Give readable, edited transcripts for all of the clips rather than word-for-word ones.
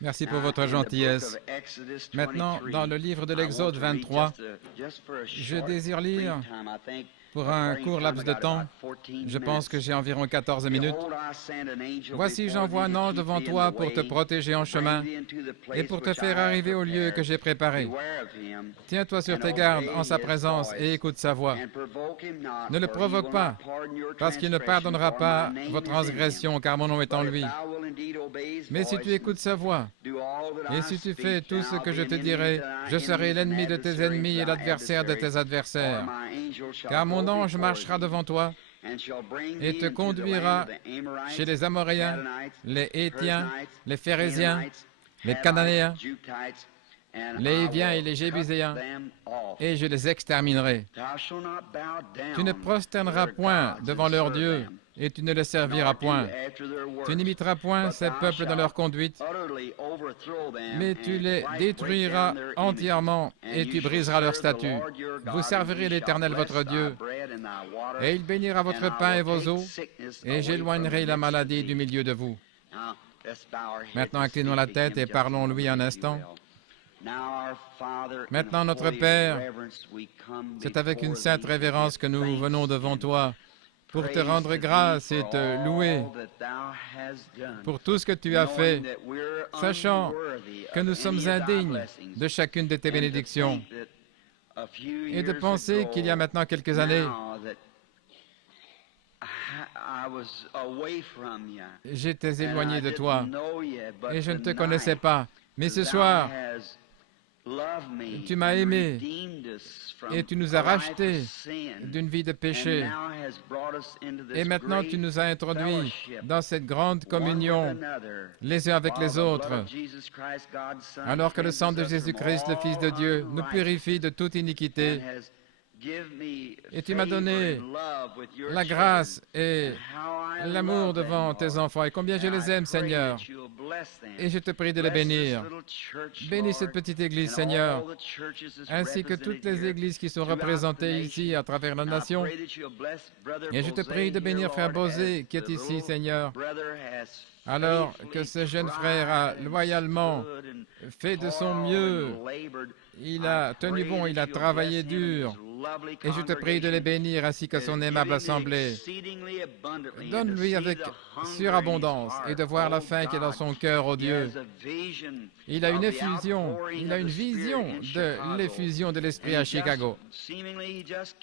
Merci pour votre gentillesse. Maintenant, dans le livre de l'Exode 23, je désire lire pour un court laps de temps. Je pense que j'ai environ 14 minutes. Voici, j'envoie un ange devant toi pour te protéger en chemin et pour te faire arriver au lieu que j'ai préparé. Tiens-toi sur tes gardes en sa présence et écoute sa voix. Ne le provoque pas, parce qu'il ne pardonnera pas vos transgressions, car mon nom est en lui. Mais si tu écoutes sa voix, et si tu fais tout ce que je te dirai, je serai l'ennemi de tes ennemis et l'adversaire de tes adversaires. Car mon ange marchera devant toi et te conduira chez les Amoréens, les Hétiens, les Phéréziens, les Cananéens, les Hiviens et les Jébuséens, et je les exterminerai. Tu ne prosterneras point devant leurs dieux, et tu ne les serviras point. Tu n'imiteras point ces peuples dans leur conduite, mais tu les détruiras entièrement, et tu briseras leurs statuts. Vous servirez l'Éternel votre Dieu, et il bénira votre pain et vos eaux, et j'éloignerai la maladie du milieu de vous. Maintenant, inclinons la tête et parlons-lui un instant. Maintenant, notre Père, c'est avec une sainte révérence que nous venons devant toi pour te rendre grâce et te louer pour tout ce que tu as fait, sachant que nous sommes indignes de chacune de tes bénédictions. Et de penser qu'il y a maintenant quelques années, j'étais éloigné de toi et je ne te connaissais pas. Mais ce soir, tu m'as aimé et tu nous as rachetés d'une vie de péché. Et maintenant, tu nous as introduits dans cette grande communion les uns avec les autres, alors que le sang de Jésus-Christ, le Fils de Dieu, nous purifie de toute iniquité. Et tu m'as donné la grâce et l'amour devant tes enfants, et combien je les aime, Seigneur. Et je te prie de les bénir. Bénis cette petite église, Seigneur, ainsi que toutes les églises qui sont représentées ici à travers la nation. Et je te prie de bénir Frère Bosé, qui est ici, Seigneur, alors que ce jeune frère a loyalement fait de son mieux. Il a tenu bon, il a travaillé dur. Et je te prie de les bénir ainsi que son aimable assemblée. Donne-lui avec surabondance et de voir la faim qui est dans son cœur, ô Dieu. Il a une effusion, il a une vision de l'effusion de l'Esprit à Chicago.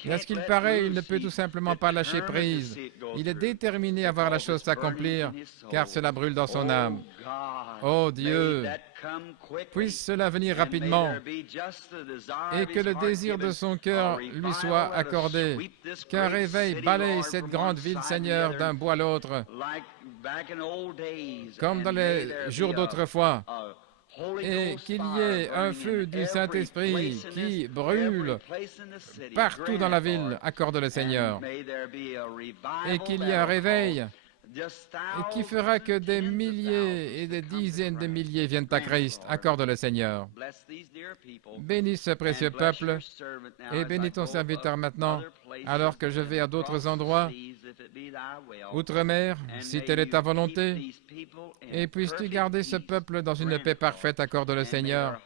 À ce qu'il paraît, il ne peut tout simplement pas lâcher prise. Il est déterminé à voir la chose s'accomplir, car cela brûle dans son âme. Ô Dieu, puisse cela venir rapidement et que le désir de son cœur lui soit accordé. Qu'un réveil balaye cette grande ville, Seigneur, d'un bout à l'autre, comme dans les jours d'autrefois, et qu'il y ait un feu du Saint-Esprit qui brûle partout dans la ville, accorde le Seigneur, et qu'il y ait un réveil et qui fera que des milliers et des dizaines de milliers viennent à Christ, accorde le Seigneur. Bénis ce précieux peuple et bénis ton serviteur maintenant, alors que je vais à d'autres endroits, outre-mer, si telle est ta volonté, et puisses-tu garder ce peuple dans une paix parfaite, accorde le Seigneur,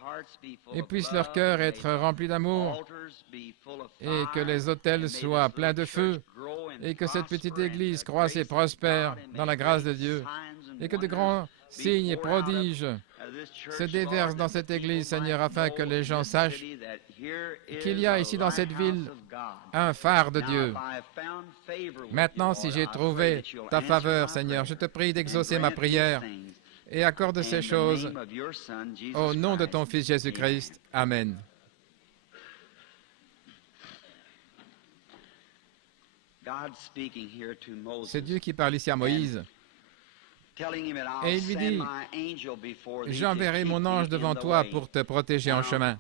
et puisse leur cœur être rempli d'amour, et que les autels soient pleins de feu, et que cette petite Église croisse et prospère dans la grâce de Dieu, et que de grands signes et prodiges se déversent dans cette Église, Seigneur, afin que les gens sachent qu'il y a ici dans cette ville un phare de Dieu. Maintenant, si j'ai trouvé ta faveur, Seigneur, je te prie d'exaucer ma prière et accorde ces choses au nom de ton Fils Jésus-Christ. Amen. C'est Dieu qui parle ici à Moïse. Et il lui dit, « J'enverrai mon ange devant toi pour te protéger en chemin. »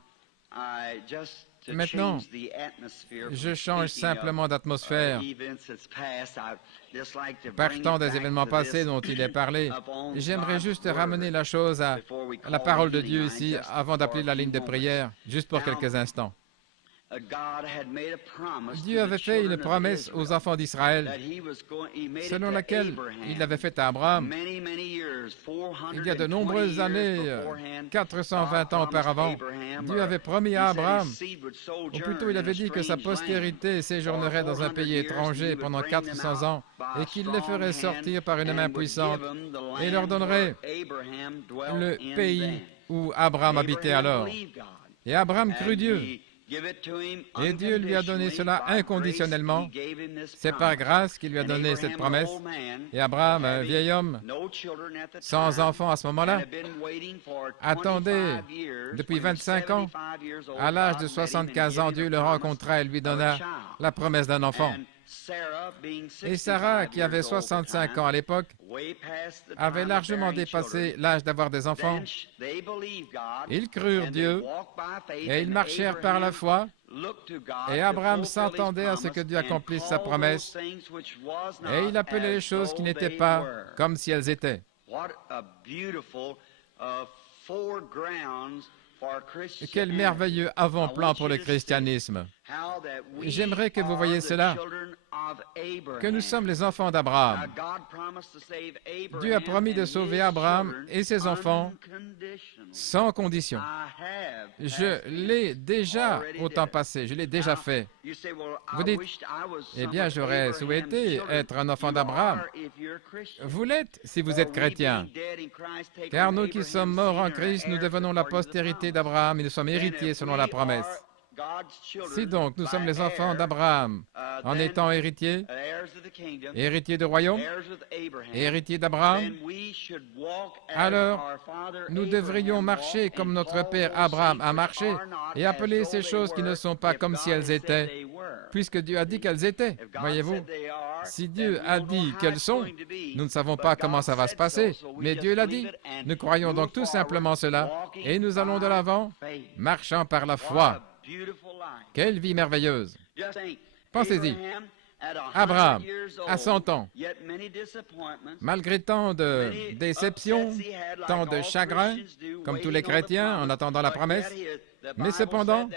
Maintenant, je change simplement d'atmosphère. Partant des événements passés dont il est parlé, j'aimerais juste ramener la chose à la parole de Dieu ici, avant d'appeler la ligne de prière, juste pour quelques instants. Dieu avait fait une promesse aux enfants d'Israël, selon laquelle il l'avait faite à Abraham. Il y a de nombreuses années, 420 ans auparavant, Dieu avait promis à Abraham, ou plutôt il avait dit que sa postérité séjournerait dans un pays étranger pendant 400 ans et qu'il les ferait sortir par une main puissante et leur donnerait le pays où Abraham habitait alors. Et Abraham crut Dieu. Et Dieu lui a donné cela inconditionnellement. C'est par grâce qu'il lui a donné cette promesse. Et Abraham, un vieil homme, sans enfant à ce moment-là, attendait depuis 25 ans. À l'âge de 75 ans, Dieu le rencontra et lui donna la promesse d'un enfant. Et Sarah, qui avait 65 ans à l'époque, avait largement dépassé l'âge d'avoir des enfants. Ils crurent Dieu et ils marchèrent par la foi. Et Abraham s'attendait à ce que Dieu accomplisse sa promesse. Et il appelait les choses qui n'étaient pas comme si elles étaient. Quel merveilleux avant-plan pour le christianisme. J'aimerais que vous voyiez cela, que nous sommes les enfants d'Abraham. Dieu a promis de sauver Abraham et ses enfants sans condition. Je l'ai déjà au temps passé, je l'ai déjà fait. Vous dites, eh bien, j'aurais souhaité être un enfant d'Abraham. Vous l'êtes si vous êtes chrétien. Car nous qui sommes morts en Christ, nous devenons la postérité d'Abraham et nous sommes héritiers selon la promesse. Si donc nous sommes les enfants d'Abraham, en étant héritiers, héritiers du royaume, héritiers d'Abraham, alors nous devrions marcher comme notre père Abraham a marché et appeler ces choses qui ne sont pas comme si elles étaient, puisque Dieu a dit qu'elles étaient. Voyez-vous, si Dieu a dit qu'elles sont, nous ne savons pas comment ça va se passer, mais Dieu l'a dit. Nous croyons donc tout simplement cela et nous allons de l'avant, marchant par la foi. Quelle vie merveilleuse! Pensez-y, Abraham, à 100 ans, malgré tant de déceptions, tant de chagrins, comme tous les chrétiens en attendant la promesse, mais cependant,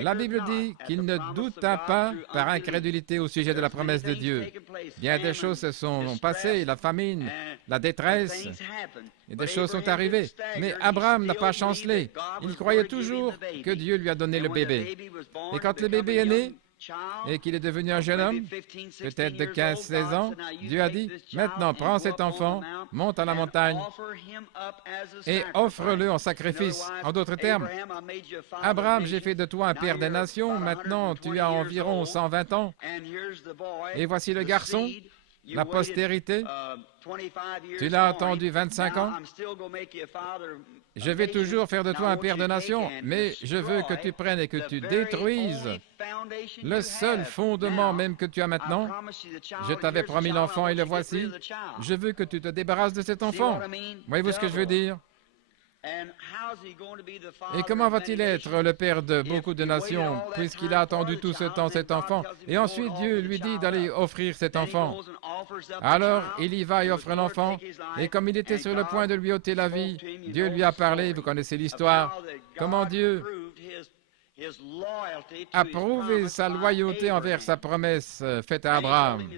la Bible dit qu'il ne douta pas par incrédulité au sujet de la promesse de Dieu. Bien des choses se sont passées, la famine, la détresse, et des choses sont arrivées. Mais Abraham n'a pas chancelé. Il croyait toujours que Dieu lui a donné le bébé. Et quand le bébé est né, et qu'il est devenu un jeune homme, peut-être de 15-16 ans, Dieu a dit, « Maintenant, prends cet enfant, monte à la montagne et offre-le en sacrifice. » En d'autres termes, « Abraham, j'ai fait de toi un père des nations, maintenant tu as environ 120 ans, et voici le garçon, la postérité, tu l'as attendu 25 ans, je vais toujours faire de toi un père de nation, mais je veux que tu prennes et que tu détruises le seul fondement même que tu as maintenant. Je t'avais promis l'enfant et le voici. Je veux que tu te débarrasses de cet enfant. Voyez-vous ce que je veux dire? Et comment va-t-il être le père de beaucoup de nations, puisqu'il a attendu tout ce temps cet enfant, et ensuite Dieu lui dit d'aller offrir cet enfant. Alors il y va et offre l'enfant, et comme il était sur le point de lui ôter la vie, Dieu lui a parlé, vous connaissez l'histoire, comment Dieu a prouvé sa loyauté envers sa promesse faite à Abraham.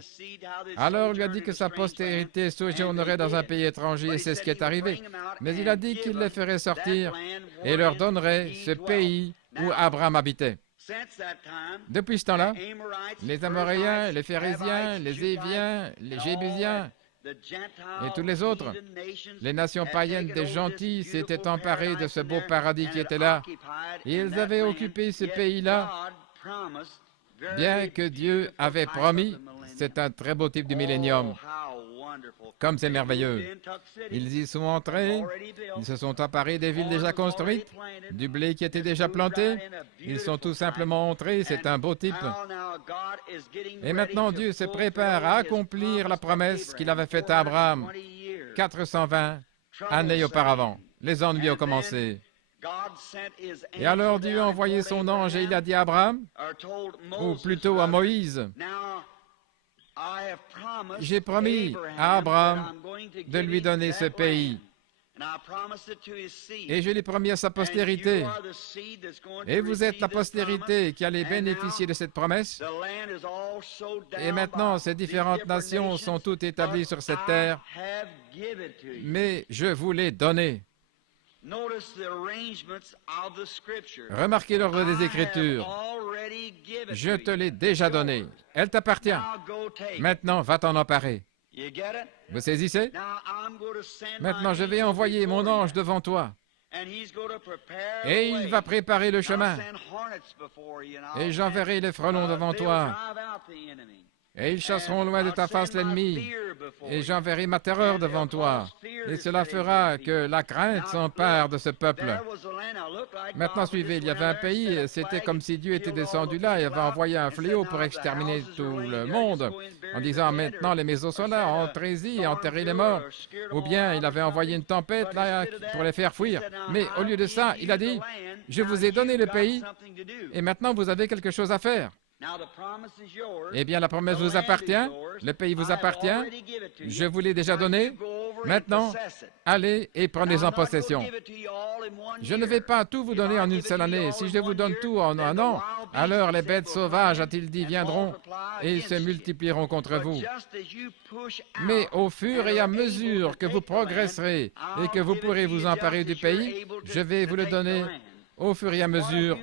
Alors il lui a dit que sa postérité séjournerait dans un pays étranger, et c'est ce qui est arrivé. Mais il a dit qu'il les ferait sortir et leur donnerait ce pays où Abraham habitait. Depuis ce temps-là, les Amoréens, les Phérésiens, les Éviens, les Jébusiens et tous les autres, les nations païennes des gentils s'étaient emparés de ce beau paradis qui était là. Et ils avaient occupé ce pays-là, bien que Dieu avait promis. C'est un très beau type du millénium. Comme c'est merveilleux. Ils y sont entrés, ils se sont emparés des villes déjà construites, du blé qui était déjà planté. Ils sont tout simplement entrés, c'est un beau type. Et maintenant, Dieu se prépare à accomplir la promesse qu'il avait faite à Abraham 420 années auparavant. Les ennuis ont commencé. Et alors Dieu a envoyé son ange et il a dit à Abraham, ou plutôt à Moïse, j'ai promis à Abraham de lui donner ce pays. Et je l'ai promis à sa postérité. Et vous êtes la postérité qui allait bénéficier de cette promesse. Et maintenant, ces différentes nations sont toutes établies sur cette terre. Mais je vous l'ai donné. Remarquez l'ordre des Écritures. Je te l'ai déjà donné. Elle t'appartient. Maintenant, va t'en emparer. Vous saisissez? Maintenant, je vais envoyer mon ange devant toi. Et il va préparer le chemin. Et j'enverrai les frelons devant toi. Et ils chasseront loin de ta face l'ennemi. Et j'enverrai ma terreur devant toi. Et cela fera que la crainte s'empare de ce peuple. Maintenant, suivez, il y avait un pays, c'était comme si Dieu était descendu là et avait envoyé un fléau pour exterminer tout le monde, en disant, maintenant les maisons sont là, entrez-y et enterrez les morts. Ou bien il avait envoyé une tempête là pour les faire fuir. Mais au lieu de ça, il a dit, je vous ai donné le pays et maintenant vous avez quelque chose à faire. Eh bien, la promesse vous appartient, le pays vous appartient, je vous l'ai déjà donné. Maintenant, allez et prenez-en possession. Je ne vais pas tout vous donner en une seule année. Si je vous donne tout en un an, alors les bêtes sauvages, a-t-il dit, viendront et se multiplieront contre vous. Mais au fur et à mesure que vous progresserez et que vous pourrez vous emparer du pays, je vais vous le donner au fur et à mesure,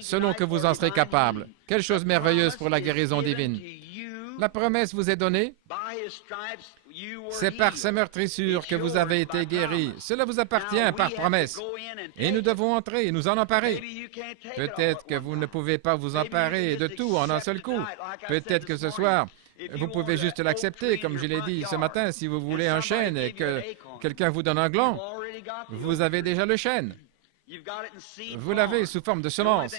selon que vous en serez capable. Quelle chose merveilleuse pour la guérison divine. La promesse vous est donnée. C'est par ces meurtrissures que vous avez été guéris. Cela vous appartient par promesse. Et nous devons entrer et nous en emparer. Peut-être que vous ne pouvez pas vous emparer de tout en un seul coup. Peut-être que ce soir, vous pouvez juste l'accepter, comme je l'ai dit ce matin, si vous voulez un chêne et que quelqu'un vous donne un gland, vous avez déjà le chêne. Vous l'avez sous forme de semence.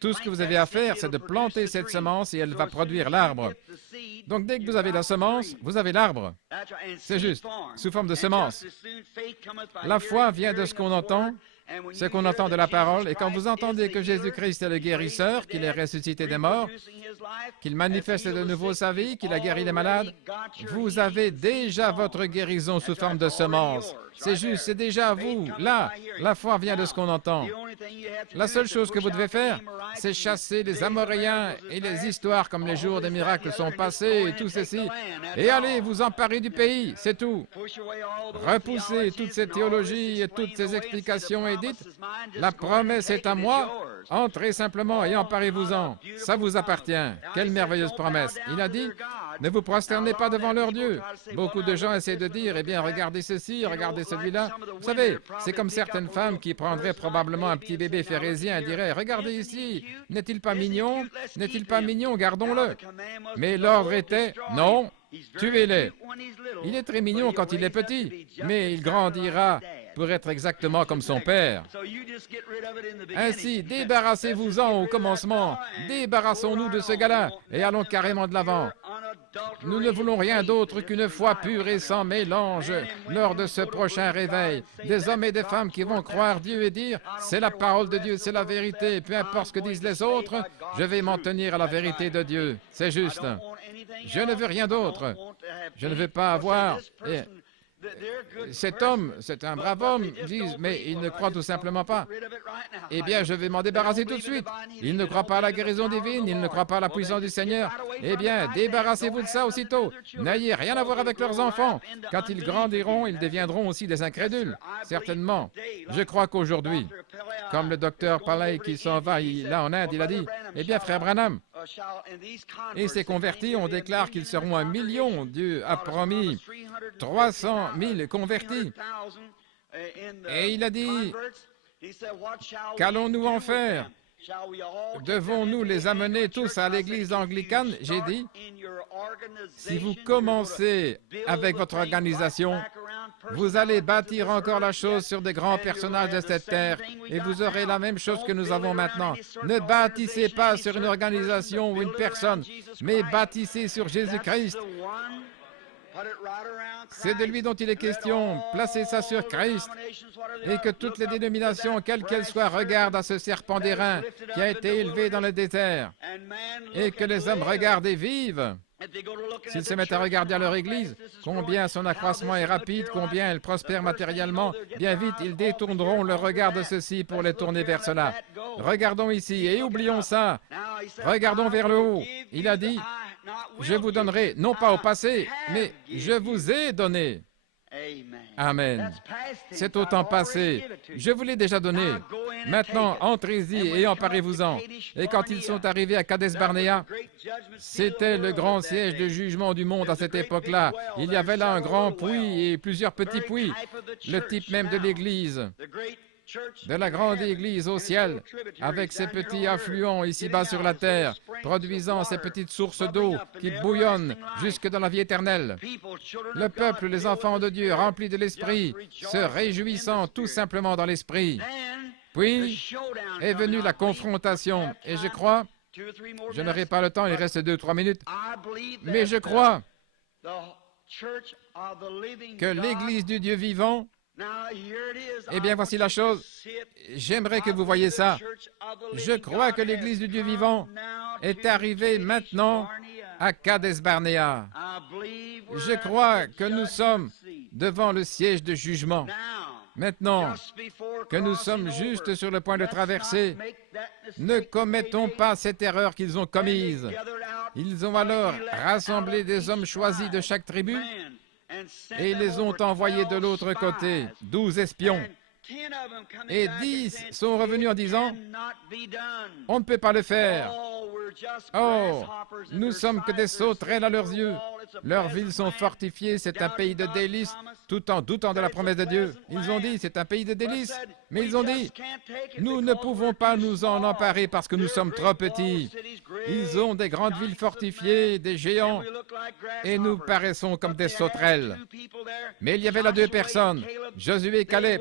Tout ce que vous avez à faire, c'est de planter cette semence et elle va produire l'arbre. Donc, dès que vous avez la semence, vous avez l'arbre. C'est juste, sous forme de semence. La foi vient de ce qu'on entend, ce qu'on entend de la parole. Et quand vous entendez que Jésus-Christ est le guérisseur, qu'il est ressuscité des morts, qu'il manifeste de nouveau sa vie, qu'il a guéri les malades, vous avez déjà votre guérison sous forme de semence. C'est juste, c'est déjà à vous. Là, la foi vient de ce qu'on entend. La seule chose que vous devez faire, c'est chasser les Amoréens et les histoires comme les jours des miracles sont passés et tout ceci. Et allez vous emparer du pays, c'est tout. Repoussez toute cette théologie et toutes ces explications et dites, la promesse est à moi, entrez simplement et emparez-vous-en. Ça vous appartient. Quelle merveilleuse promesse. Il a dit, ne vous prosternez pas devant leur Dieu. Beaucoup de gens essaient de dire, eh bien, regardez ceci, regardez celui-là. Vous savez, c'est comme certaines femmes qui prendraient probablement un petit bébé pharésien et diraient, regardez ici, n'est-il pas mignon? N'est-il pas mignon? Gardons-le. Mais l'ordre était, non, tuez-les. Il est très mignon quand il est petit, mais il grandira pour être exactement comme son père. Ainsi, débarrassez-vous-en au commencement. Débarrassons-nous de ce gars-là et allons carrément de l'avant. Nous ne voulons rien d'autre qu'une foi pure et sans mélange lors de ce prochain réveil. Des hommes et des femmes qui vont croire Dieu et dire « C'est la parole de Dieu, c'est la vérité. Peu importe ce que disent les autres, je vais m'en tenir à la vérité de Dieu. C'est juste. Je ne veux rien d'autre. Je ne veux pas avoir... » Cet homme, c'est un brave homme, disent, mais il ne croit tout simplement pas. Eh bien, je vais m'en débarrasser tout de suite. Il ne croit pas à la guérison divine, il ne croit pas à la puissance du Seigneur. Eh bien, débarrassez-vous de ça aussitôt. N'ayez rien à voir avec leurs enfants. Quand ils grandiront, ils deviendront aussi des incrédules, certainement. Je crois qu'aujourd'hui, comme le docteur Palay qui s'en va là en Inde, il a dit, eh bien, frère Branham, et ces convertis, on déclare qu'ils seront 1 million. Dieu a promis 300 000 convertis. Et il a dit, qu'allons-nous en faire? Devons-nous les amener tous à l'église anglicane? J'ai dit, si vous commencez avec votre organisation, vous allez bâtir encore la chose sur des grands personnages de cette terre et vous aurez la même chose que nous avons maintenant. Ne bâtissez pas sur une organisation ou une personne, mais bâtissez sur Jésus-Christ. C'est de lui dont il est question. Placez ça sur Christ et que toutes les dénominations, quelles qu'elles soient, regardent à ce serpent d'airain qui a été élevé dans le désert et que les hommes regardent et vivent S'ils se mettent à regarder à leur Église, combien son accroissement est rapide, combien elle prospère matériellement, bien vite, ils détourneront le regard de ceci pour les tourner vers cela. Regardons ici et oublions ça. Regardons vers le haut. Il a dit, je vous donnerai, non pas au passé, mais je vous ai donné. Amen. C'est au temps passé. Je vous l'ai déjà donné. Maintenant, entrez-y et emparez-vous-en. Et quand ils sont arrivés à Kadesh Barnéa, c'était le grand siège de jugement du monde à cette époque-là. Il y avait là un grand puits et plusieurs petits puits, le type même de l'Église, de la grande Église au ciel, avec ses petits affluents ici-bas sur la terre, produisant ces petites sources d'eau qui bouillonnent jusque dans la vie éternelle. Le peuple, les enfants de Dieu, remplis de l'Esprit, se réjouissant tout simplement dans l'Esprit. Puis est venue la confrontation, et je crois, je n'aurai pas le temps, il reste 2 ou 3 minutes, mais je crois que l'Église du Dieu vivant, eh bien, voici la chose. J'aimerais que vous voyiez ça. Je crois que l'Église du Dieu vivant est arrivée maintenant à Kadesh Barnéa. Je crois que nous sommes devant le siège de jugement. Maintenant que nous sommes juste sur le point de traverser, ne commettons pas cette erreur qu'ils ont commise. Ils ont alors rassemblé des hommes choisis de chaque tribu et ils les ont envoyés de l'autre côté, 12 espions. Et 10 sont revenus en disant, « On ne peut pas le faire. Oh, nous sommes que des sauterelles à leurs yeux. Leurs villes sont fortifiées, c'est un pays de délices, tout en doutant de la promesse de Dieu. » Ils ont dit, c'est un pays de délices. Mais ils ont dit, nous ne pouvons pas nous en emparer parce que nous sommes trop petits. Ils ont des grandes villes fortifiées, des géants, et nous paraissons comme des sauterelles. Mais il y avait là 2 personnes, Josué et Caleb.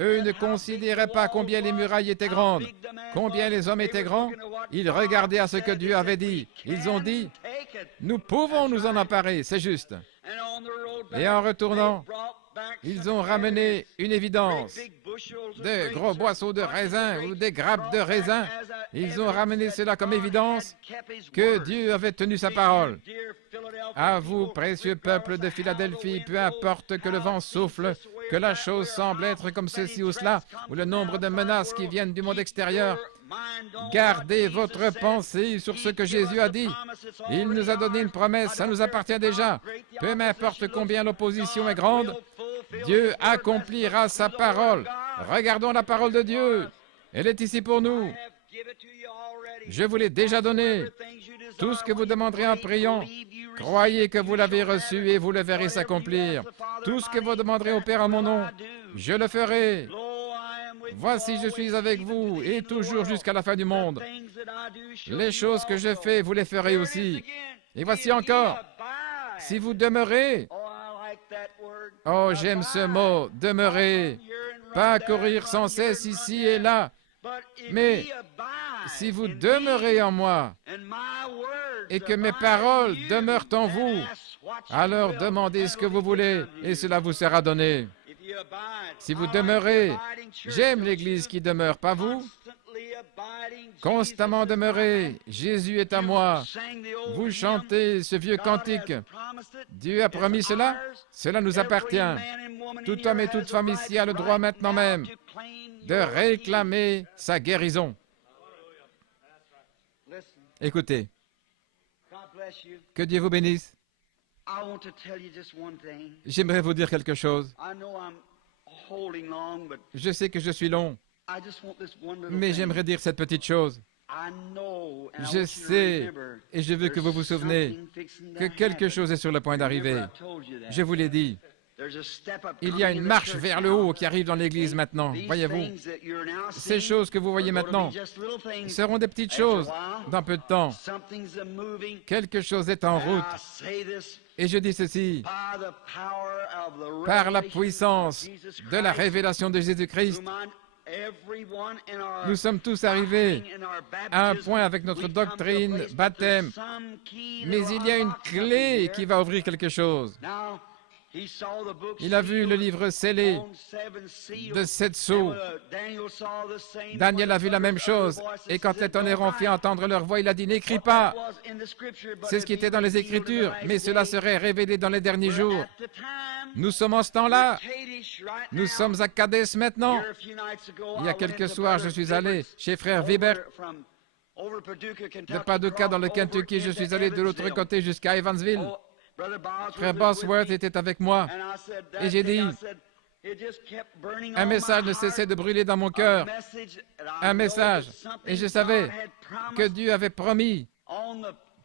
Eux ne considéraient pas combien les murailles étaient grandes, combien les hommes étaient grands. Ils regardaient à ce que Dieu avait dit. Ils ont dit, nous pouvons nous en emparer, c'est juste. Et en retournant, ils ont ramené une évidence, de gros boisseaux de raisin ou des grappes de raisin. Ils ont ramené cela comme évidence que Dieu avait tenu sa parole. À vous, précieux peuple de Philadelphie, peu importe que le vent souffle, que la chose semble être comme ceci ou cela, ou le nombre de menaces qui viennent du monde extérieur, gardez votre pensée sur ce que Jésus a dit. Il nous a donné une promesse, ça nous appartient déjà. Peu importe combien l'opposition est grande, Dieu accomplira sa parole. Regardons la parole de Dieu. Elle est ici pour nous. Je vous l'ai déjà donné. Tout ce que vous demanderez en priant, croyez que vous l'avez reçu et vous le verrez s'accomplir. Tout ce que vous demanderez au Père en mon nom, je le ferai. Voici, je suis avec vous et toujours jusqu'à la fin du monde. Les choses que je fais, vous les ferez aussi. Et voici encore, si vous demeurez, oh, j'aime ce mot, demeurer, pas courir sans cesse ici et là, mais si vous demeurez en moi et que mes paroles demeurent en vous, alors demandez ce que vous voulez et cela vous sera donné. Si vous demeurez, j'aime l'Église qui demeure, pas vous? Constamment demeurez, Jésus est à moi. Vous chantez ce vieux cantique. Dieu a promis cela, cela nous appartient. Tout homme et toute femme ici a le droit maintenant même de réclamer sa guérison. Écoutez, que Dieu vous bénisse. J'aimerais vous dire quelque chose. Je sais que je suis long, mais j'aimerais dire cette petite chose. Je sais, et je veux que vous vous souvenez, que quelque chose est sur le point d'arriver. Je vous l'ai dit. Il y a une marche vers le haut qui arrive dans l'Église maintenant, voyez-vous. Ces choses que vous voyez maintenant seront des petites choses dans peu de temps. Quelque chose est en route. Et je dis ceci, par la puissance de la révélation de Jésus-Christ, nous sommes tous arrivés à un point avec notre doctrine, baptême, mais il y a une clé qui va ouvrir quelque chose. Il a vu le livre scellé de 7 sceaux. Daniel a vu la même chose. Et quand les tonnerres ont fait entendre leur voix, il a dit, n'écris pas. C'est ce qui était dans les Écritures, mais cela serait révélé dans les derniers jours. Nous sommes en ce temps-là. Nous sommes à Kadesh maintenant. Il y a quelques soirs, je suis allé chez frère Weber de Paducah dans le Kentucky. Je suis allé de l'autre côté jusqu'à Evansville. Frère Bosworth était avec moi. Et j'ai dit, un message ne cessait de brûler dans mon cœur. Un message. Et je savais que Dieu avait promis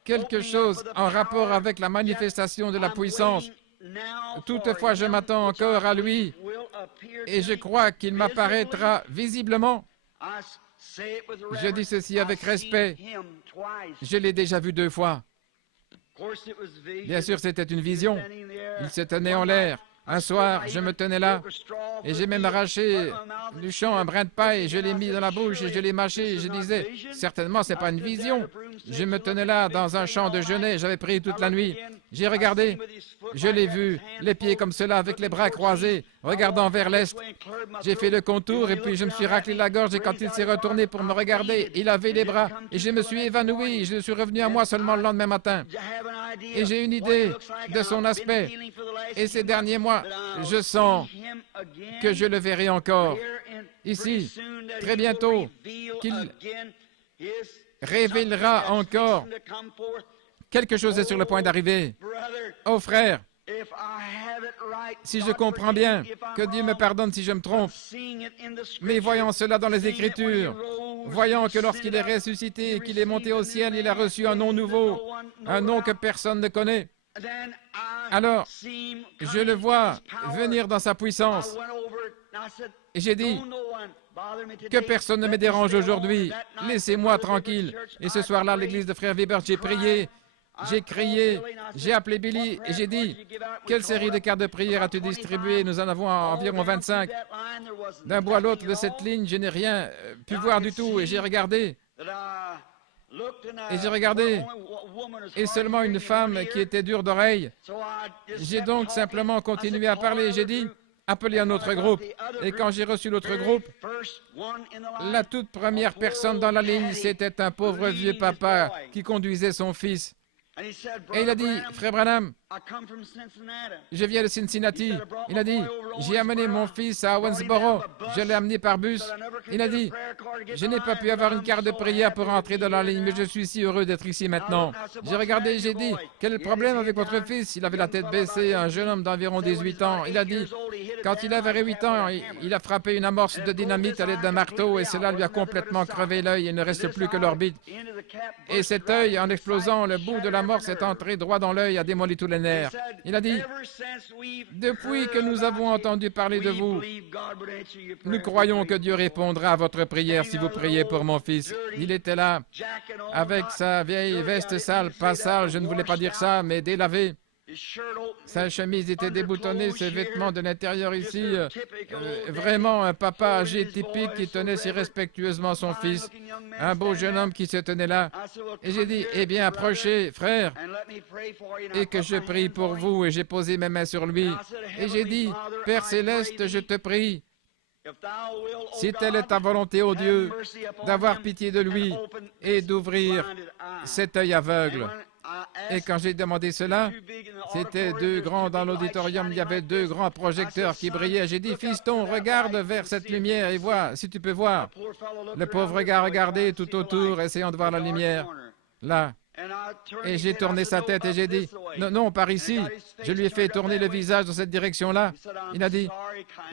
quelque chose en rapport avec la manifestation de la puissance. Toutefois, je m'attends encore à lui et je crois qu'il m'apparaîtra visiblement. Je dis ceci avec respect. Je l'ai déjà vu 2 fois. Bien sûr, c'était une vision. Il se tenait en l'air. Un soir, je me tenais là et j'ai même arraché du champ un brin de paille, je l'ai mis dans la bouche et je l'ai mâché et je disais, certainement, ce n'est pas une vision. Je me tenais là dans un champ de genêt, j'avais prié toute la nuit. J'ai regardé, je l'ai vu, les pieds comme cela, avec les bras croisés, regardant vers l'est. J'ai fait le contour et puis je me suis raclé la gorge et quand il s'est retourné pour me regarder, il avait les bras et je me suis évanoui. Je suis revenu à moi seulement le lendemain matin. Et j'ai une idée de son aspect. Et ces derniers mois, je sens que je le verrai encore. Ici, très bientôt, qu'il révélera encore. Quelque chose est sur le point d'arriver. Oh frère, si je comprends bien, que Dieu me pardonne si je me trompe, mais voyant cela dans les Écritures, voyant que lorsqu'il est ressuscité et qu'il est monté au ciel, il a reçu un nom nouveau, un nom que personne ne connaît, alors je le vois venir dans sa puissance. Et j'ai dit, que personne ne me dérange aujourd'hui, laissez-moi tranquille. Et ce soir-là, à l'église de Frère Weber, j'ai prié, j'ai crié, j'ai appelé Billy et j'ai dit, quelle série de cartes de prière as-tu distribué? Nous en avons environ 25. D'un bout à l'autre de cette ligne, je n'ai rien pu voir du tout et j'ai regardé. Et seulement une femme qui était dure d'oreille. J'ai donc simplement continué à parler. J'ai dit, appelez un autre groupe. Et quand j'ai reçu l'autre groupe, la toute première personne dans la ligne, c'était un pauvre vieux papa qui conduisait son fils. Et il a dit, frère Branham, je viens de Cincinnati. Il a dit, j'ai amené mon fils à Owensboro. Je l'ai amené par bus. Il a dit, je n'ai pas pu avoir une carte de prière pour entrer dans la ligne, mais je suis si heureux d'être ici maintenant. J'ai regardé et j'ai dit, quel est le problème avec votre fils? Il avait la tête baissée, un jeune homme d'environ 18 ans. Il a dit, quand il avait 8 ans, il a frappé une amorce de dynamite à l'aide d'un marteau et cela lui a complètement crevé l'œil. Il ne reste plus que l'orbite. Et cet œil, en explosant, le bout de l'amorce est entré droit dans l'œil, a démoli tous les nerfs. Il a dit, depuis que nous avons entendu parler de vous, nous croyons que Dieu répondra à votre prière si vous priez pour mon fils. Il était là, avec sa vieille veste sale, pas sale, je ne voulais pas dire ça, mais délavée. Sa chemise était déboutonnée, ses vêtements de l'intérieur ici, vraiment un papa âgé typique qui tenait si respectueusement son fils, un beau jeune homme qui se tenait là. Et j'ai dit, eh bien, approchez, frère, et que je prie pour vous, et j'ai posé mes mains sur lui. Et j'ai dit, Père Céleste, je te prie, si telle est ta volonté, ô Dieu, d'avoir pitié de lui et d'ouvrir cet œil aveugle. Et quand j'ai demandé cela, c'était 2 grands dans l'auditorium, il y avait 2 grands projecteurs qui brillaient. J'ai dit, fiston, regarde vers cette lumière et vois, si tu peux voir. Le pauvre gars regardait tout autour, essayant de voir la lumière. Là. Et j'ai tourné sa tête et j'ai dit, non, non, par ici. Je lui ai fait tourner le visage dans cette direction-là. Il a dit,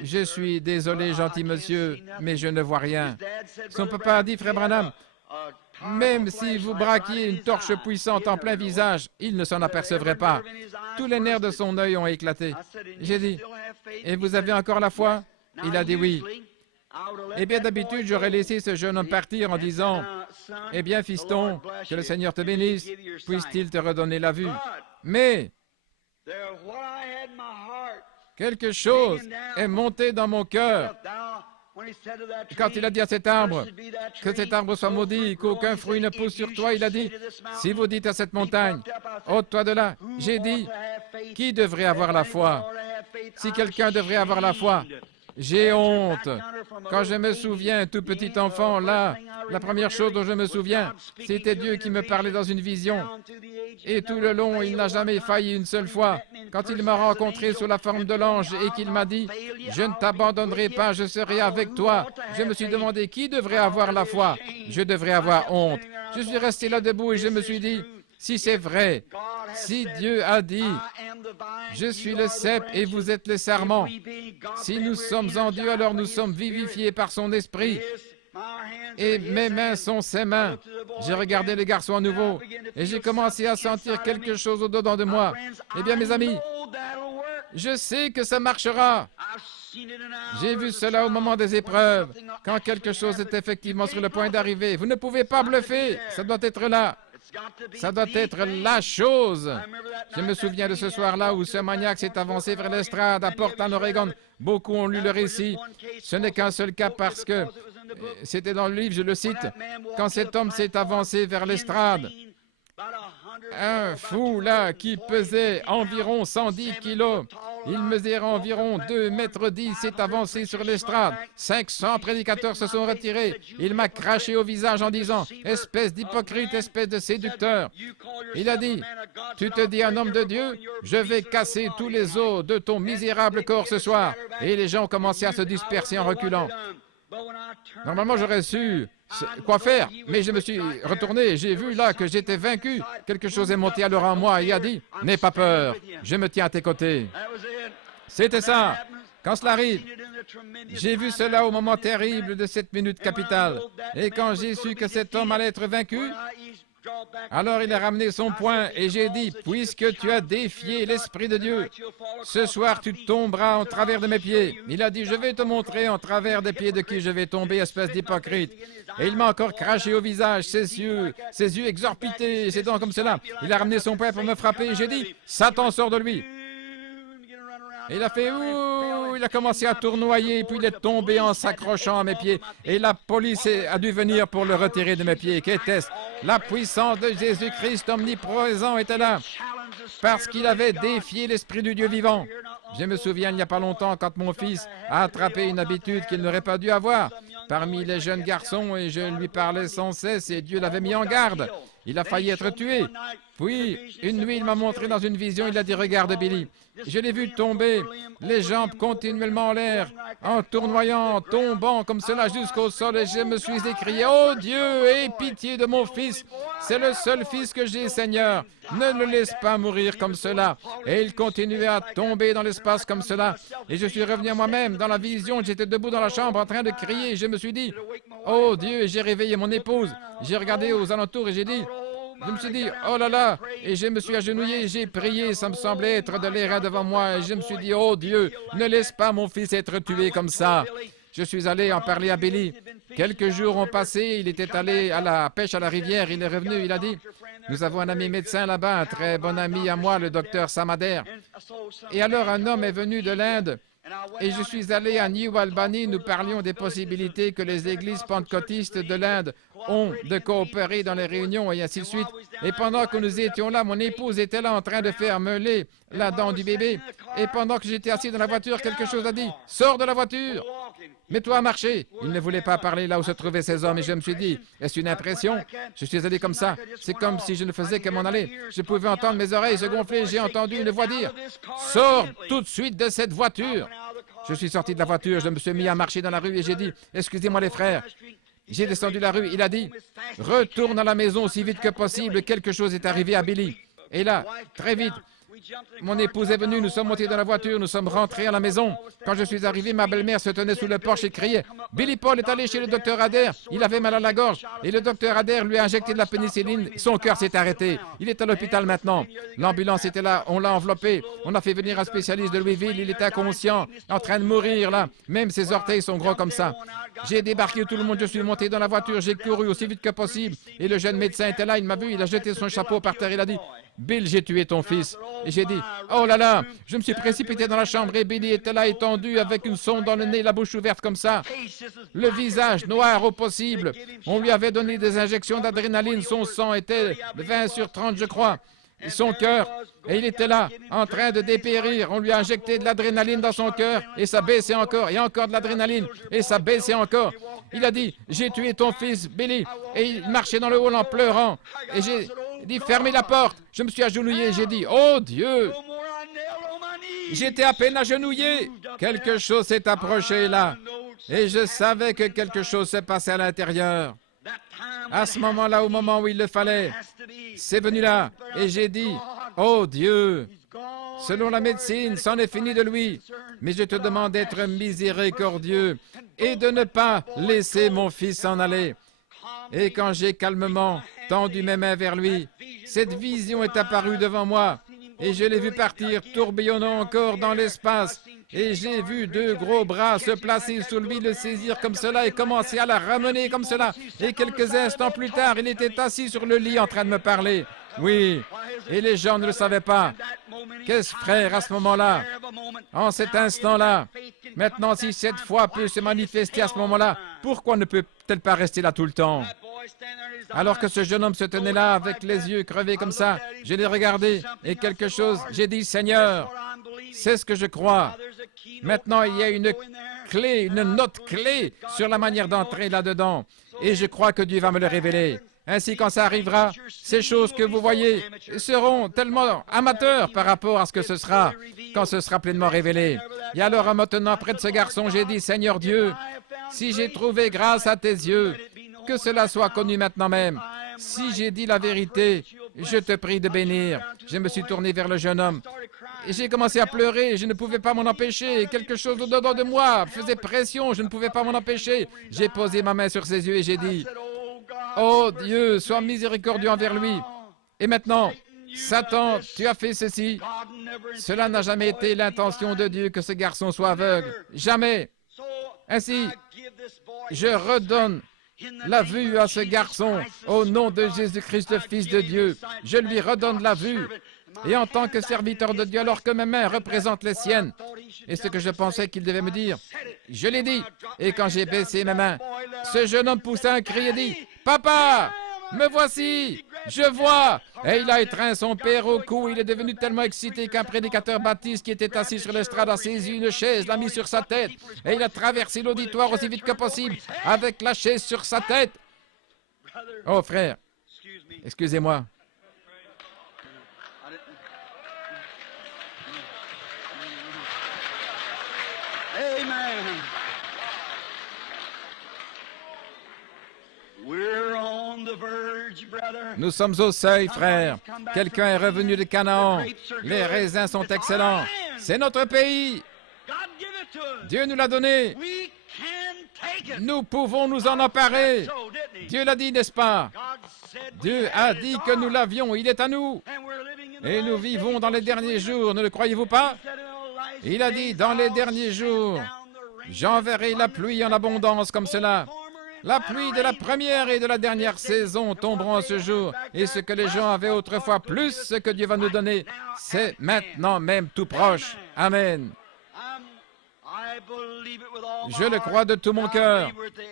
je suis désolé, gentil monsieur, mais je ne vois rien. Son papa a dit, frère Branham, même si vous braquiez une torche puissante en plein visage, il ne s'en apercevrait pas. Tous les nerfs de son œil ont éclaté. J'ai dit, et vous avez encore la foi? Il a dit oui. Eh bien, d'habitude, j'aurais laissé ce jeune homme partir en disant, eh bien, fiston, que le Seigneur te bénisse, puisse-t-il te redonner la vue. Mais quelque chose est monté dans mon cœur. Quand il a dit à cet arbre, que cet arbre soit maudit, qu'aucun fruit ne pousse sur toi, il a dit, si vous dites à cette montagne, ôte-toi de là, j'ai dit, qui devrait avoir la foi? Si quelqu'un devrait avoir la foi, j'ai honte. Quand je me souviens, tout petit enfant, là, la première chose dont je me souviens, c'était Dieu qui me parlait dans une vision. Et tout le long, il n'a jamais failli une seule fois. Quand il m'a rencontré sous la forme de l'ange et qu'il m'a dit « Je ne t'abandonnerai pas, je serai avec toi », je me suis demandé qui devrait avoir la foi. Je devrais avoir honte. Je suis resté là debout et je me suis dit « Si c'est vrai, si Dieu a dit « Je suis le cep et vous êtes les sarments », si nous sommes en Dieu, alors nous sommes vivifiés par son esprit. Et mes mains sont ses mains. J'ai regardé les garçons à nouveau et j'ai commencé à sentir quelque chose au-dedans de moi. Eh bien, mes amis, je sais que ça marchera. J'ai vu cela au moment des épreuves, quand quelque chose est effectivement sur le point d'arriver. Vous ne pouvez pas bluffer, ça doit être là. Ça doit être la chose. Je me souviens de ce soir-là où ce maniaque s'est avancé vers l'estrade à Portland, Oregon. Beaucoup ont lu le récit. Ce n'est qu'un seul cas parce que c'était dans le livre, je le cite. Quand cet homme s'est avancé vers l'estrade, un fou là qui pesait environ 110 kilos, il mesurait environ 2 mètres 10, s'est avancé sur l'estrade. 500 prédicateurs se sont retirés. Il m'a craché au visage en disant « Espèce d'hypocrite, espèce de séducteur ». Il a dit « Tu te dis un homme de Dieu, je vais casser tous les os de ton misérable corps ce soir. » Et les gens ont commencé à se disperser en reculant. Normalement, j'aurais su quoi faire, mais je me suis retourné et j'ai vu là que j'étais vaincu. Quelque chose est monté alors en moi et il a dit « N'aie pas peur, je me tiens à tes côtés. » C'était ça. Quand cela arrive, j'ai vu cela au moment terrible de cette minute capitale. Et quand j'ai su que cet homme allait être vaincu, alors il a ramené son poing et j'ai dit « Puisque tu as défié l'Esprit de Dieu, ce soir tu tomberas en travers de mes pieds. » Il a dit « Je vais te montrer en travers des pieds de qui je vais tomber, espèce d'hypocrite. » Et il m'a encore craché au visage, ses yeux exorbités, ses dents comme cela. Il a ramené son poing pour me frapper et j'ai dit « Satan, sort de lui. » Et il a fait « Ouh !» Il a commencé à tournoyer, puis il est tombé en s'accrochant à mes pieds. Et la police a dû venir pour le retirer de mes pieds. Qu'était-ce? La puissance de Jésus-Christ omniprésent était là, parce qu'il avait défié l'Esprit du Dieu vivant. Je me souviens, il n'y a pas longtemps, quand mon fils a attrapé une habitude qu'il n'aurait pas dû avoir parmi les jeunes garçons, et je lui parlais sans cesse, et Dieu l'avait mis en garde. Il a failli être tué. Puis, une nuit, il m'a montré dans une vision, il a dit « Regarde, Billy. » Je l'ai vu tomber, les jambes continuellement en l'air, en tournoyant, tombant comme cela jusqu'au sol, et je me suis écrié « Oh Dieu, aie pitié de mon fils. C'est le seul fils que j'ai, Seigneur. Ne le laisse pas mourir comme cela. » Et il continuait à tomber dans l'espace comme cela. Et je suis revenu à moi-même. Dans la vision, j'étais debout dans la chambre en train de crier. Je me suis dit « Oh Dieu !» Et j'ai réveillé mon épouse. J'ai regardé aux alentours et j'ai dit « Je me suis dit, oh là là, et je me suis agenouillé, j'ai prié, ça me semblait être de l'air devant moi, et je me suis dit, oh Dieu, ne laisse pas mon fils être tué comme ça. Je suis allé en parler à Billy. Quelques jours ont passé, il était allé à la pêche à la rivière, il est revenu, il a dit, nous avons un ami médecin là-bas, un très bon ami à moi, le docteur Samader. Et alors un homme est venu de l'Inde, et je suis allé à New Albany, nous parlions des possibilités que les églises pentecôtistes de l'Inde ont de coopérer dans les réunions et ainsi de suite. Et pendant que nous étions là, mon épouse était là en train de faire meuler la dent du bébé. Et pendant que j'étais assis dans la voiture, quelque chose a dit « Sors de la voiture, mets-toi à marcher !» Il ne voulait pas parler là où se trouvaient ces hommes et je me suis dit « Est-ce une impression ?» Je suis allé comme ça. C'est comme si je ne faisais que m'en aller. Je pouvais entendre mes oreilles se gonfler. J'ai entendu une voix dire « Sors tout de suite de cette voiture !» Je suis sorti de la voiture, je me suis mis à marcher dans la rue et j'ai dit « Excusez-moi les frères ». J'ai descendu la rue, il a dit « Retourne à la maison aussi vite que possible, quelque chose est arrivé à Billy. » Et là, très vite, mon épouse est venue, nous sommes montés dans la voiture, nous sommes rentrés à la maison. Quand je suis arrivé, ma belle-mère se tenait sous le porche et criait « Billy Paul est allé chez le docteur Adair, il avait mal à la gorge. Et le docteur Adair lui a injecté de la pénicilline, son cœur s'est arrêté. Il est à l'hôpital maintenant. » L'ambulance était là, on l'a enveloppé. On a fait venir un spécialiste de Louisville, il était inconscient, en train de mourir là. Même ses orteils sont gros comme ça. J'ai débarqué tout le monde, je suis monté dans la voiture, j'ai couru aussi vite que possible. Et le jeune médecin était là, il m'a vu, il a jeté son chapeau par terre, il a dit « Bill, j'ai tué ton fils. » Et j'ai dit « Oh là là !» Je me suis précipité dans la chambre et Billy était là étendu avec une sonde dans le nez, la bouche ouverte comme ça. Le visage noir au possible. On lui avait donné des injections d'adrénaline, son sang était 20/30 je crois. son cœur et il était là, en train de dépérir. On lui a injecté de l'adrénaline dans son cœur et ça baissait encore et encore de l'adrénaline et ça baissait encore. Il a dit, j'ai tué ton fils Billy et il marchait dans le hall en pleurant et j'ai dit, fermez la porte. Je me suis agenouillé, j'ai dit, oh Dieu, j'étais à peine agenouillé. Quelque chose s'est approché là et je savais que quelque chose s'est passé à l'intérieur. À ce moment-là, au moment où il le fallait, c'est venu là et j'ai dit, oh Dieu, selon la médecine, c'en est fini de lui, mais je te demande d'être miséricordieux et de ne pas laisser mon fils s'en aller. Et quand j'ai calmement tendu mes mains vers lui, cette vision est apparue devant moi et je l'ai vu partir tourbillonnant encore dans l'espace. Et j'ai vu deux gros bras se placer sous lui, le saisir comme cela et commencer à la ramener comme cela. Et quelques instants plus tard, il était assis sur le lit en train de me parler. Oui, et les gens ne le savaient pas. Qu'est-ce, frère, à ce moment-là, en cet instant-là? Maintenant, si cette foi peut se manifester à ce moment-là, pourquoi ne peut-elle pas rester là tout le temps? Alors que ce jeune homme se tenait là avec les yeux crevés comme ça, je l'ai regardé et quelque chose, j'ai dit, Seigneur, c'est ce que je crois. Maintenant, il y a une clé, une note clé sur la manière d'entrer là-dedans. Et je crois que Dieu va me le révéler. Ainsi, quand ça arrivera, ces choses que vous voyez seront tellement amateurs par rapport à ce que ce sera quand ce sera pleinement révélé. Et alors, maintenant, près de ce garçon, j'ai dit, Seigneur Dieu, si j'ai trouvé grâce à tes yeux, que cela soit connu maintenant même. Si j'ai dit la vérité, je te prie de bénir. Je me suis tourné vers le jeune homme. Et j'ai commencé à pleurer, je ne pouvais pas m'en empêcher. Quelque chose au-dedans de moi faisait pression, je ne pouvais pas m'en empêcher. J'ai posé ma main sur ses yeux et j'ai dit, oh Dieu, sois miséricordieux envers lui. Et maintenant, Satan, tu as fait ceci. Cela n'a jamais été l'intention de Dieu que ce garçon soit aveugle. Jamais. Ainsi, je redonne la vue à ce garçon au nom de Jésus-Christ, le Fils de Dieu. Je lui redonne la vue. Et en tant que serviteur de Dieu, alors que mes mains représentent les siennes, et ce que je pensais qu'il devait me dire, je l'ai dit. Et quand j'ai baissé mes mains, ce jeune homme poussa un cri et dit, « Papa, me voici, je vois !» Et il a étreint son père au cou. Il est devenu tellement excité qu'un prédicateur baptiste qui était assis sur l'estrade a saisi une chaise, l'a mis sur sa tête, et il a traversé l'auditoire aussi vite que possible avec la chaise sur sa tête. Oh frère, excusez-moi. Nous sommes au seuil, frère. Quelqu'un est revenu de Canaan. Les raisins sont excellents. C'est notre pays. Dieu nous l'a donné. Nous pouvons nous en emparer. Dieu l'a dit, n'est-ce pas? Dieu a dit que nous l'avions. Il est à nous. Et nous vivons dans les derniers jours. Ne le croyez-vous pas? Il a dit, dans les derniers jours, j'enverrai la pluie en abondance comme cela. La pluie de la première et de la dernière saison tomberont en ce jour. Et ce que les gens avaient autrefois, plus ce que Dieu va nous donner, c'est maintenant même tout proche. Amen. Je le crois de tout mon cœur.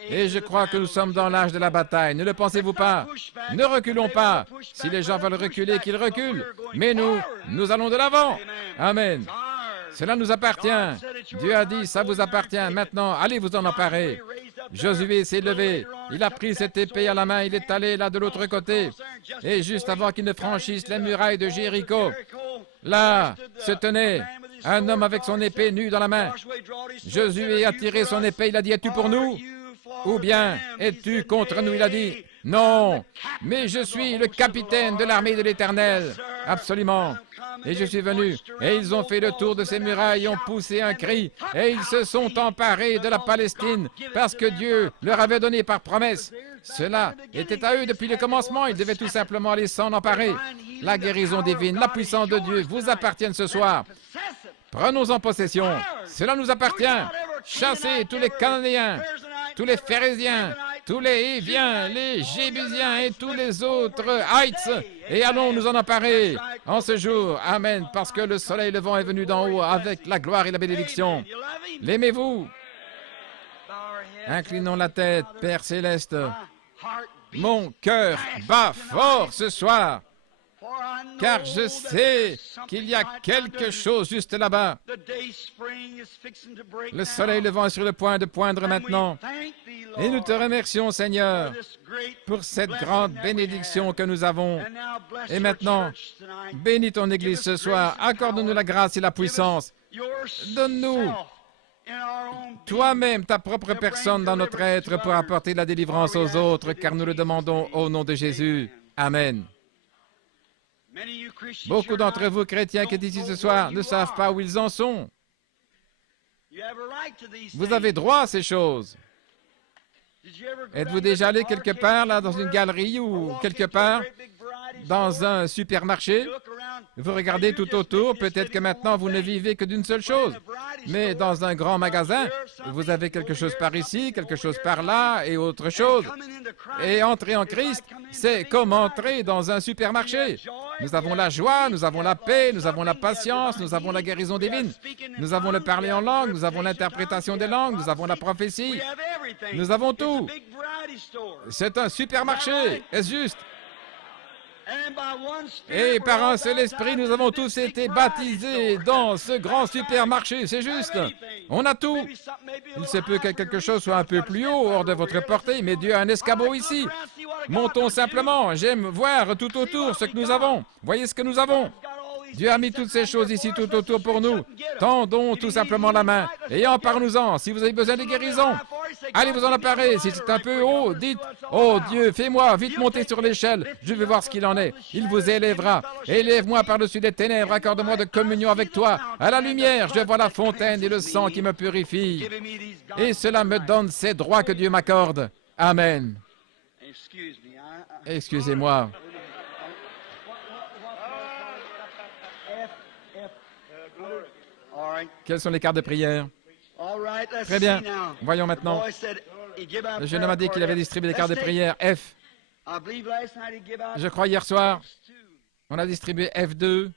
Et je crois que nous sommes dans l'âge de la bataille. Ne le pensez-vous pas? Ne reculons pas. Si les gens veulent reculer, qu'ils reculent. Mais nous allons de l'avant. Amen. Cela nous appartient. Dieu a dit, ça vous appartient. Maintenant, allez vous en emparer. Josué s'est levé. Il a pris cette épée à la main. Il est allé là de l'autre côté. Et juste avant qu'il ne franchisse les murailles de Jéricho, là se tenait un homme avec son épée nue dans la main. Josué a tiré son épée. Il a dit, es-tu pour nous? Ou bien, es-tu contre nous? Il a dit, non, mais je suis le capitaine de l'armée de l'Éternel. Absolument. Et je suis venu, et ils ont fait le tour de ces murailles, ont poussé un cri, et ils se sont emparés de la Palestine, parce que Dieu leur avait donné par promesse. Cela était à eux depuis le commencement, ils devaient tout simplement aller s'en emparer. La guérison divine, la puissance de Dieu vous appartiennent ce soir. Prenons-en possession. Cela nous appartient. Chassez tous les Cananéens, tous les Phérésiens, tous les Héviens, les Jébusiens et tous les autres Haïts, et allons nous en emparer en ce jour. Amen, parce que le soleil levant est venu d'en haut avec la gloire et la bénédiction. L'aimez-vous? Inclinons la tête, Père céleste. Mon cœur bat fort ce soir, car je sais qu'il y a quelque chose juste là-bas. Le soleil levant est sur le point de poindre maintenant. Et nous te remercions, Seigneur, pour cette grande bénédiction que nous avons. Et maintenant, bénis ton Église ce soir. Accorde-nous la grâce et la puissance. Donne-nous toi-même, ta propre personne dans notre être pour apporter la délivrance aux autres, car nous le demandons au nom de Jésus. Amen. Beaucoup d'entre vous, chrétiens qui êtes ici ce soir, ne savent pas où ils en sont. Vous avez droit à ces choses. Êtes-vous déjà allé quelque part, là, dans une galerie ou quelque part, dans un supermarché? Vous regardez tout autour, peut-être que maintenant vous ne vivez que d'une seule chose. Mais dans un grand magasin, vous avez quelque chose par ici, quelque chose par là et autre chose. Et entrer en Christ, c'est comme entrer dans un supermarché. Nous avons la joie, nous avons la paix, nous avons la patience, nous avons la guérison divine. Nous avons le parler en langue, nous avons l'interprétation des langues, nous avons la prophétie. Nous avons tout. C'est un supermarché, est-ce juste? Et par un seul esprit, nous avons tous été baptisés dans ce grand supermarché, c'est juste. On a tout. Il se peut que quelque chose soit un peu plus haut, hors de votre portée, mais Dieu a un escabeau ici. Montons simplement, j'aime voir tout autour ce que nous avons. Voyez ce que nous avons. Dieu a mis toutes ces choses ici tout autour pour nous. Tendons tout simplement la main et parlons-en. Si vous avez besoin de guérison, allez vous en emparer. Si c'est un peu haut, dites, oh Dieu, fais-moi vite monter sur l'échelle. Je veux voir ce qu'il en est. Il vous élèvera. Élève-moi par-dessus les ténèbres. Accorde-moi de communion avec toi. À la lumière, je vois la fontaine et le sang qui me purifie. Et cela me donne ces droits que Dieu m'accorde. Amen. Excusez-moi. Quelles sont les cartes de prière? Très bien. Voyons maintenant. Le jeune homme a dit qu'il avait distribué les cartes de prière F. Je crois hier soir, on a distribué F2.